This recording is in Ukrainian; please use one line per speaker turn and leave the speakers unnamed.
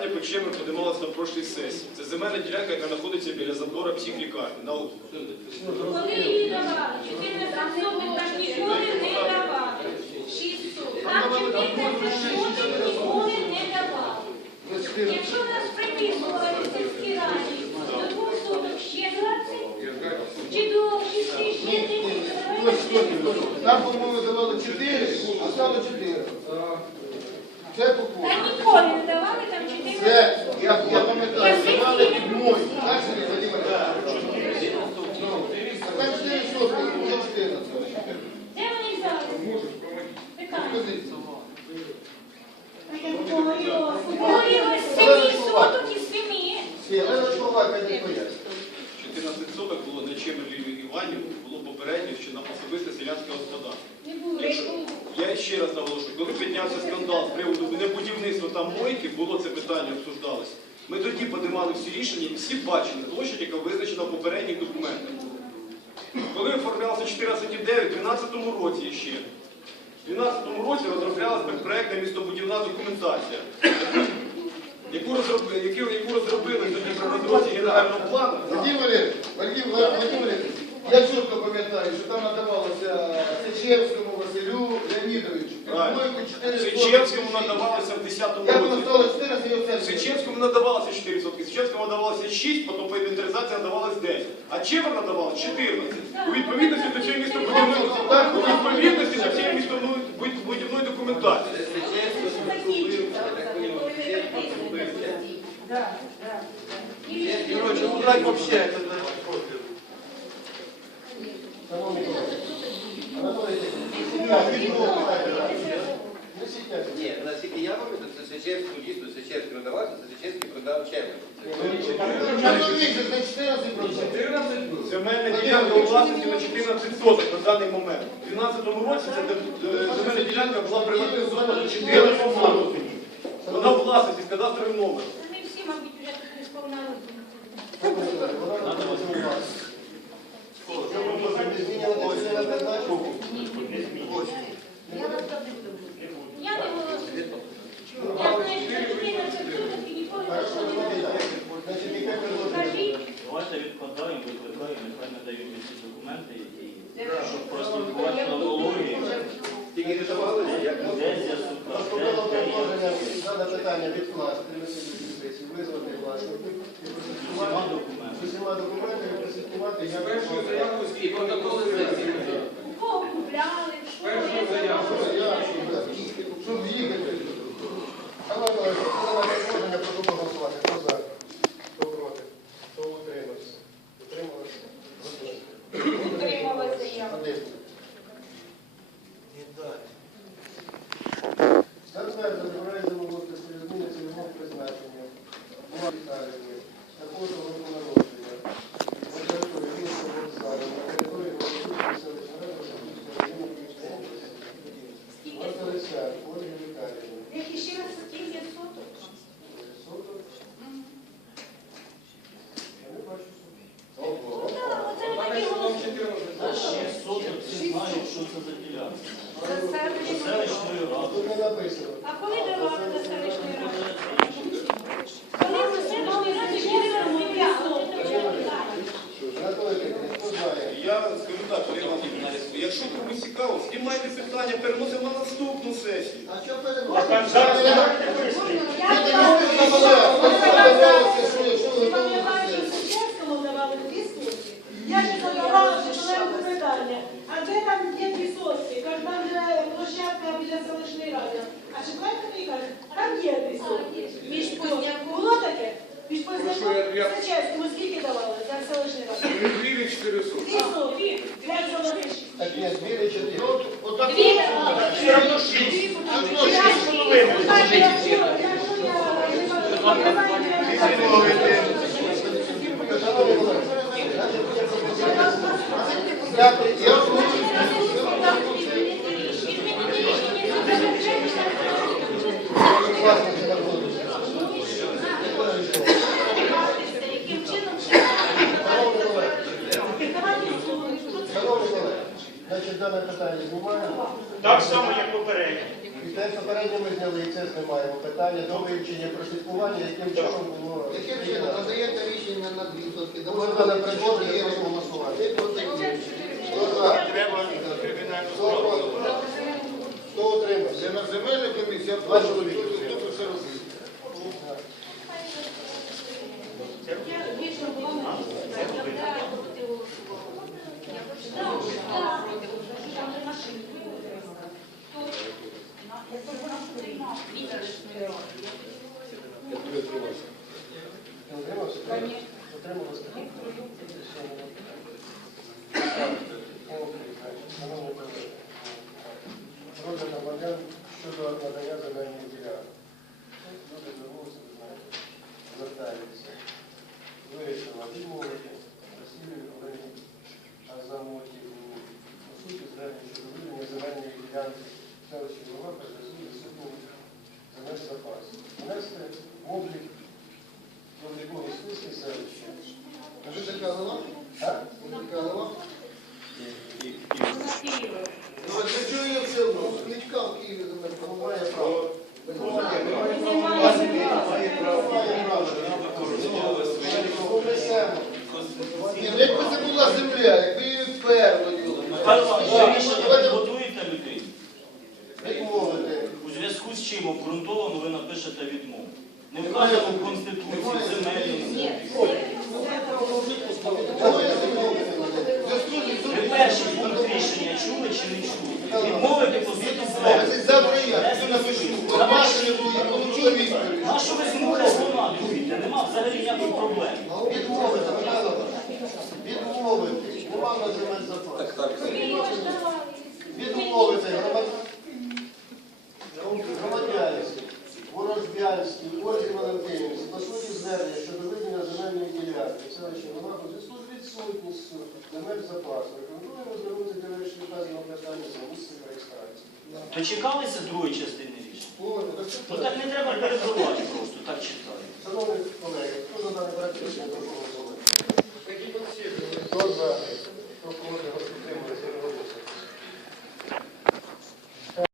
питання по чому подималося на прошлій сесії. Це земельна ділянка, яка знаходиться біля забора психлікарні. На Ут-
Коли її давали? 14 сотень так ніколи не давали. 600. Там 14 сотень ніколи не давали. Якщо нас приписували в сільській раді до двох соток ще 20, чи до 6 ще 10,
Нам, по-моєму, давали 4, а стало 4. Це по
Та ніколи не давали там 14
Це, я, я пам'ятаю, давали під мою. Так, Сергій Володимирович? Ну, а там 4 сотки, вже 14.
Де вони взяли? Питання.
Скажіть.
Говорили з 7 соток і 7.
Всі, але слова, хай не пояснює.
14 соток було не Чемерлі Іванів, було попередньо, що на особисте селянське господарство.
Не було.
Якщо- Я ще раз наголошую, коли піднявся скандал з приводу не будівництва там мойки, було це питання обсуждалося. Ми тоді подимали всі рішення і всі бачили площадь, яка визначена в попередніх документах. Коли оформлялося 14,9, в 2012 році ще. В 2012 році розроблялася проєктна містобудівна документація, яку розробили, яку, розробили тоді при розробці генерального плану.
Валерійович, Вадим Валерійович, я чітко пам'ятаю, що там надавалося Сечевському Василю Леонідовичу. Під
Правильно.
мойку 4 сотки.
Сичевському надавалося в 10-му
Як воно
році.
стало 14, і оце.
Сичевському надавалося 4 сотки, Сичевському надавалося 6, потім по інвентаризації надавалось 10. А Чебер надавалось 14. У відповідності до цієї містобудівної у відповідності до цієї містобудівної документації.
Короче, ну дай пообщається.
Шановні колеги, Анатолій Сергійович, відмовити так, так. Не сітяться.
Ні, наскільки я пам'ятаю, це Сечевський, дійсно, Сечевський продав Чемер.
Чоловік же на 14 процентів.
Земельна ділянка у власності на 14 соток на даний момент. У 2012 році ця де- е, земельна ділянка була приватизована на 14 соток. Вона у власності з кадастровим номером.
Вони всі, мабуть, вже тут сповна розуму. Я не голосую. Я знаю, що людина це суток і ніколи не голосує. Скажіть,
Давайте відкладаємо, викликаємо, нехай надають всі документи, і щоб прослідкувати хронологію,
Тільки не давали, як
де з'ясувати,
Наступило
де, де є.
предложення дане питання відкласти на сесії, визвати власників і прослідкувати
документами.
з усіма документами, прослідкувати, як
Першу заяву і протоколи сесії.
кого купляли, що я
Щоб їхати.
Шановні колеги, хто за дане положення, прошу проголосувати. Хто за? Хто проти? Хто утримався? Утрималися? Голосуємо.
Утрималася я.
Один. Затвердити збирає замовити свої зміни цільового призначення. Була Віталіївни. Також року народження. На території Київського вокзалу, на території Володимирської селищної ради Шахівського району Київської області. Василися, Ольги Віталіївни.
Як іще раз скільки соток?
Соток. Я не бачу соток.
Ого.
Так, оце ми такі голосуємо.
Шість соток всі знають, що це за ділянка.
За
Це
селищною
селищної ради.
Тут не написано.
А коли давали до селищної ради? Коли до селищної ради були?
Я скажу так, Олег якщо комусь цікаво, знімайте питання, переносимо на наступну сесію.
А що перед
Я ще задавала чоловіку питання, а де там є дві сотки? Площадка біля селищної ради. А Шепленко мені каже, там є сотки.
Між Позняком.
Було таке? Між Позняком
я- я-
і Сачевським. Скільки давали за селищної ради?
Дві 400.
Дві сотки. П'ять соток.
Так ні, дві чи чотири.
Ну, отак.
Дві.
Все одно шість.
Шановні колеги, значить,
Дякую. Я
голосувати.
Так само, як попередньо.
І те попередньо ми зняли, і це знімаємо. Питання до вивчення прослідкування, яким чином було.
Яким чином надаєте рішення на 2%?
Ну, ви мене предложили, я прошу голосувати. Хто за?
Треба кримінальну
проти? Хто утримався?
На земельну комісію,
Два чоловіки.
хто хто це робив?
Я вічно була на Там же машини.
Утрималися. Шановні колеги, громадян щодо надання земельних ділянок. Люди звернулися, ви. Вирішила відмовити Василію Олені Азамоті по суті звернення щодо виділення земельної ділянки селищі голова передазу відсутнім земель запас. Внести в облік в облікові списки селища.
А что така голова?
Так?
Така голова? Ну, а для чого я все одно? Кличка в Києві
Ну, має право. Ну, несемо.
Ні, ну якби це була земля, якби її вперли.
Михайло Іванович, ви рішення підготуєте людині?
Відмовити.
У зв'язку з чим обґрунтовано ви напишете відмову. Не вказано в Конституції, земельній. Ви перший пункт рішення чули чи не Відмовити по суті звернення.
Завтра я все напишу. Домашнє буде, получу відповідь.
А що ви з слона дуєте? Нема взагалі ніякої проблеми.
Відмовити, Михайло. Відмовити. На земель запас. Відмовити громад- громадянській, Ворожбянській, Ользі Валентинівці, по суті звернення щодо виділення земельної ділянки селищі Новак у зв'язку з відсутністю земель запасу.
Дочекалися другої частини рішення?
Так
Ну так не треба перебувати просто, так читаю.
Шановні колеги, хто за даний проект рішення прошу голосувати? Хто за?